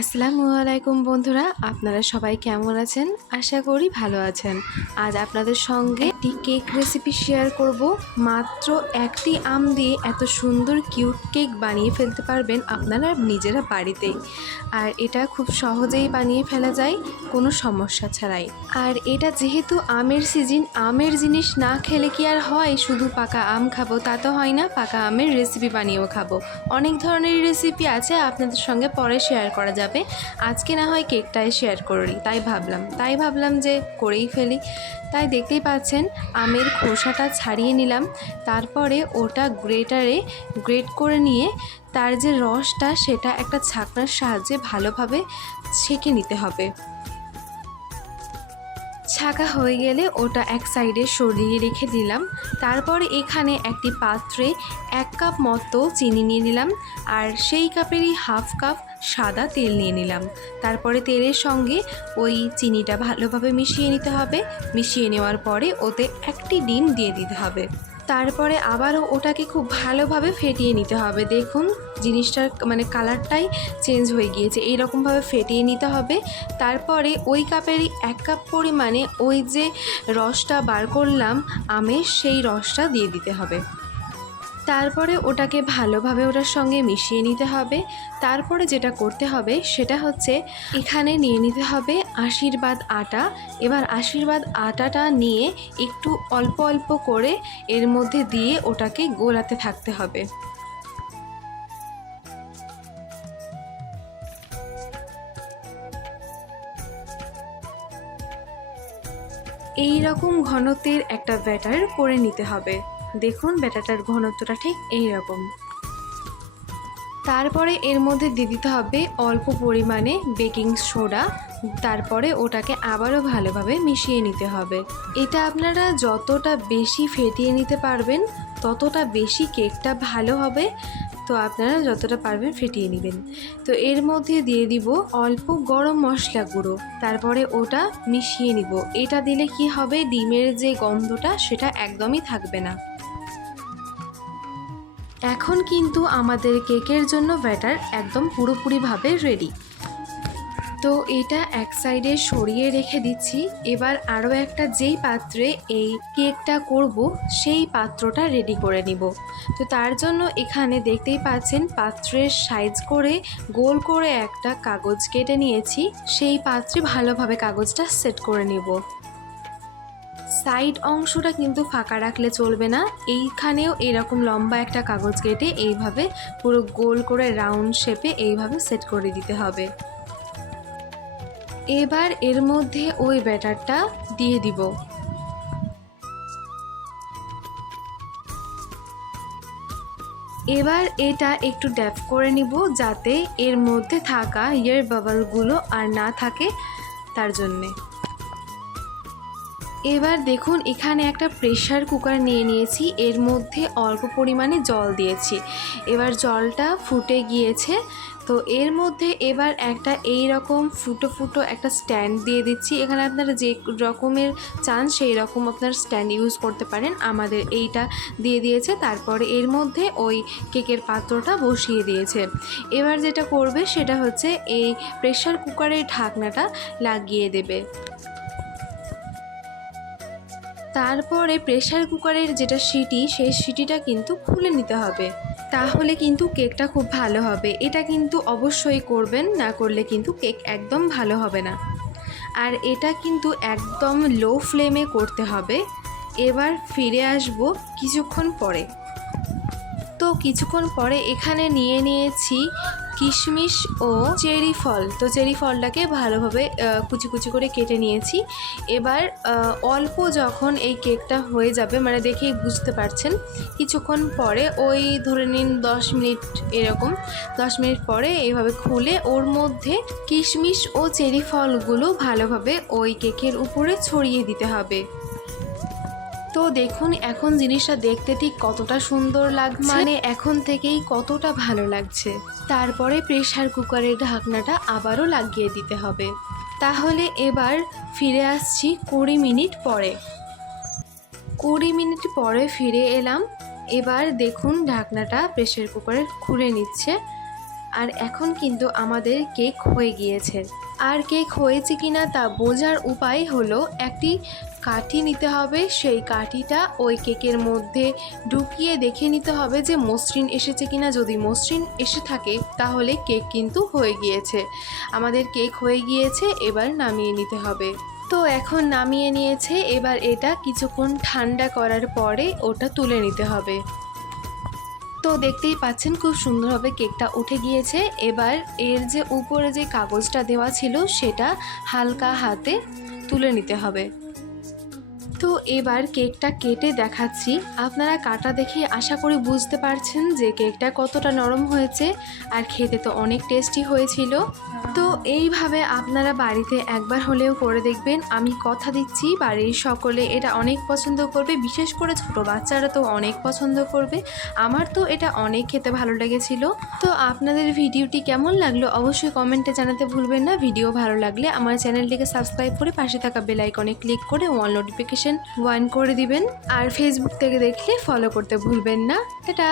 আসসালামু আলাইকুম বন্ধুরা, আপনারা সবাই কেমন আছেন? আশা করি ভালো আছেন। আজ আপনাদের সঙ্গে একটি কেক রেসিপি শেয়ার করব। মাত্র একটি আম দিয়ে এত সুন্দর কিউট কেক বানিয়ে ফেলতে পারবেন আপনারা নিজেরা বাড়িতেই। আর এটা খুব সহজেই বানিয়ে ফেলা যায় কোনো সমস্যা ছাড়াই। আর এটা যেহেতু আমের সিজন, আমের জিনিস না খেলে কি আর হয়? শুধু পাকা আম খাবো তা তো হয় না, পাকা আমের রেসিপি বানিয়েও খাবো। অনেক ধরনের রেসিপি আছে, আপনাদের সঙ্গে পরে শেয়ার করা যাবে। আজকে না হয় কেকটাই শেয়ার করি, তাই ভাবলাম যে করেই ফেলি। তাই দেখতেই পাচ্ছেন আমের খোসাটা ছাড়িয়ে নিলাম, তারপরে ওটা গ্রেটারে গ্রেট করে নিয়ে তার যে রসটা সেটা একটা ছাঁকনার সাহায্যে ভালোভাবে ছেঁকে নিতে হবে। ছাঁকা হয়ে গেলে ওটা এক সাইডে সরিয়ে রেখে দিলাম। তারপরে এখানে একটি পাত্রে 1 কাপ মতো চিনি নিয়ে নিলাম, আর সেই কাপেরই হাফ কাপ সাদা তেল নিয়ে নিলাম। তারপরে তেলের সঙ্গে ওই চিনিটা ভালোভাবে মিশিয়ে নিতে হবে। মিশিয়ে নেওয়ার পরে ওতে একটি ডিম দিয়ে দিতে হবে। তারপরে আবারও ওটাকে খুব ভালোভাবে ফেটিয়ে নিতে হবে। দেখুন জিনিসটার কালারটাই চেঞ্জ হয়ে গিয়েছে, এইরকমভাবে ফেটিয়ে নিতে হবে। তারপরে ওই কাপেরই 1 কাপ পরিমাণে ওই যে রসটা বার করলাম আমের, সেই রসটা দিয়ে দিতে হবে। তারপরে ওটাকে ভালোভাবে ওটার সঙ্গে মিশিয়ে নিতে হবে। তারপরে যেটা করতে হবে সেটা হচ্ছে এখানে নিয়ে নিতে হবে আশীর্বাদ আটা। এবার আশীর্বাদ আটাটা নিয়ে একটু অল্প অল্প করে এর মধ্যে দিয়ে ওটাকে গোলাতে থাকতে হবে। এই রকম ঘনত্বের একটা ব্যাটার করে নিতে হবে। দেখুন ব্যাটারটার ঘনত্বটা ঠিক এই রকম। তারপরে এর মধ্যে দিয়ে দিতে হবে অল্প পরিমাণে বেকিং সোডা। তারপরে ওটাকে আবারও ভালোভাবে মিশিয়ে নিতে হবে। এটা আপনারা যতটা বেশি ফেটিয়ে নিতে পারবেন ততটা বেশি কেকটা ভালো হবে। তো আপনারা যতটা পারবেন ফেটিয়ে নেবেন। তো এর মধ্যে দিয়ে দিব অল্প গরম মশলা গুঁড়ো। তারপরে ওটা মিশিয়ে নিব। এটা দিলে কি হবে, ডিমের যে গন্ধটা সেটা একদমই থাকবে না। এখন কিন্তু আমাদের কেকের জন্য ব্যাটার একদম পুরোপুরিভাবে রেডি। তো এটা এক সাইডে সরিয়ে রেখে দিচ্ছি। এবার আরও একটা যেই পাত্রে এই কেকটা করব সেই পাত্রটা রেডি করে নিব। তো তার জন্য এখানে দেখতেই পাচ্ছেন পাত্রের সাইজ করে গোল করে একটা কাগজ কেটে নিয়েছি। সেই পাত্রে ভালোভাবে কাগজটা সেট করে নিব। সাইড অংশটা কিন্তু ফাঁকা রাখলে চলবে না। এইখানেও এরকম লম্বা একটা কাগজ কেটে এইভাবে পুরো গোল করে রাউন্ড শেপে এইভাবে সেট করে দিতে হবে। এবার এর মধ্যে ওই ব্যাটারটা দিয়ে দিব। এবার এটা একটু ড্যাপ করে নিব যাতে এর মধ্যে থাকা এয়ার বাবলগুলো আর না থাকে, তার জন্যে। এবার দেখুন এখানে একটা প্রেসার কুকার নিয়ে নিয়েছি, এর মধ্যে অল্প পরিমাণে জল দিয়েছি। এবার জলটা ফুটে গিয়েছে। তো এর মধ্যে এবার একটা এই রকম ফুটো ফুটো একটা স্ট্যান্ড দিয়ে দিচ্ছি। এখানে আপনারা যে রকমের চান সেই রকম আপনার স্ট্যান্ড ইউজ করতে পারেন। আমাদের এইটা দিয়ে দিয়েছে। তারপরে এর মধ্যে ওই কেকের পাত্রটা বসিয়ে দিয়েছে। এবার যেটা করবে সেটা হচ্ছে এই প্রেসার কুকারের ঢাকনাটা লাগিয়ে দেবে। তারপরে প্রেসার কুকারের যেটা সিটি, সেই সিটিটা কিন্তু খুলে নিতে হবে, তাহলে কিন্তু কেকটা খুব ভালো হবে। এটা কিন্তু অবশ্যই করবেন, না করলে কিন্তু কেক একদম ভালো হবে না। আর এটা কিন্তু একদম লো ফ্লেমে করতে হবে। এবার ফিরে আসব কিছুক্ষণ পরে। তো কিছুক্ষণ পরে এখানে নিয়ে নিয়েছি কিশমিশ ও চেরি ফল। তো চেরি ফলটাকে ভালোভাবে কুচি কুচি করে কেটে নিয়েছি। এবার অল্প যখন এই কেকটা হয়ে যাবে, দেখেই বুঝতে পারছেন, কিছুক্ষণ পরে ওই ধরে নিন 10 মিনিট, এরকম 10 মিনিট পরে এইভাবে খুলে ওর মধ্যে কিশমিশ ও চেরি ফলগুলো ভালোভাবে ওই কেকের উপরে ছড়িয়ে দিতে হবে। তো দেখুন এখন জিনিসটা দেখতে ঠিক কতটা সুন্দর লাগছে, এখন থেকেই কতটা ভালো লাগছে। তারপরে প্রেসার কুকারের ঢাকনাটা আবারও লাগিয়ে দিতে হবে। তাহলে এবার ফিরে আসছি 20 মিনিট পরে। 20 মিনিট পরে ফিরে এলাম। এবার দেখুন ঢাকনাটা প্রেসার কুকারের খুলে নিচ্ছে। আর এখন কিন্তু আমাদের কেক হয়ে গিয়েছে। আর কেক হয়েছে কিনা তা বোঝার উপায় হলো একটি কাঠি নিতে হবে, সেই কাঠিটা ওই কেকের মধ্যে ঢুকিয়ে দেখে নিতে হবে যে মসৃণ এসেছে কিনা। যদি মসৃণ এসে থাকে তাহলে কেক কিন্তু হয়ে গিয়েছে। আমাদের কেক হয়ে গিয়েছে, এবার নামিয়ে নিতে হবে। তো এখন নামিয়ে নিয়েছে, এবার এটা কিছুক্ষণ ঠান্ডা করার পরে ওটা তুলে নিতে হবে। তো দেখতেই পাচ্ছেন খুব সুন্দরভাবে কেকটা উঠে গিয়েছে। এবার এর যে উপরে যে কাগজটা দেওয়া ছিল সেটা হালকা হাতে তুলে নিতে হবে। তো এবার কেকটা কেটে দেখাচ্ছি। আপনারা কাটা দেখে আশা করি বুঝতে পারছেন যে কেকটা কতটা নরম হয়েছে, আর খেতে তো অনেক টেস্টি হয়েছিল। তো এইভাবে আপনারা বাড়িতে একবার হলেও করে দেখবেন। আমি কথা দিচ্ছি বাড়ির সকলে এটা অনেক পছন্দ করবে, বিশেষ করে ছোটো বাচ্চারা তো অনেক পছন্দ করবে। আমার তো এটা অনেক খেতে ভালো লেগেছিল। তো আপনাদের ভিডিওটি কেমন লাগলো অবশ্যই কমেন্টে জানাতে ভুলবেন না। ভিডিও ভালো লাগলে আমার চ্যানেলটিকে সাবস্ক্রাইব করে পাশে থাকা বেল আইকনে ক্লিক করে অল নোটিফিকেশন 1 করে দিবেন। আর ফেসবুক থেকে দেখলে ফলো করতে ভুলবেন না। টাটা।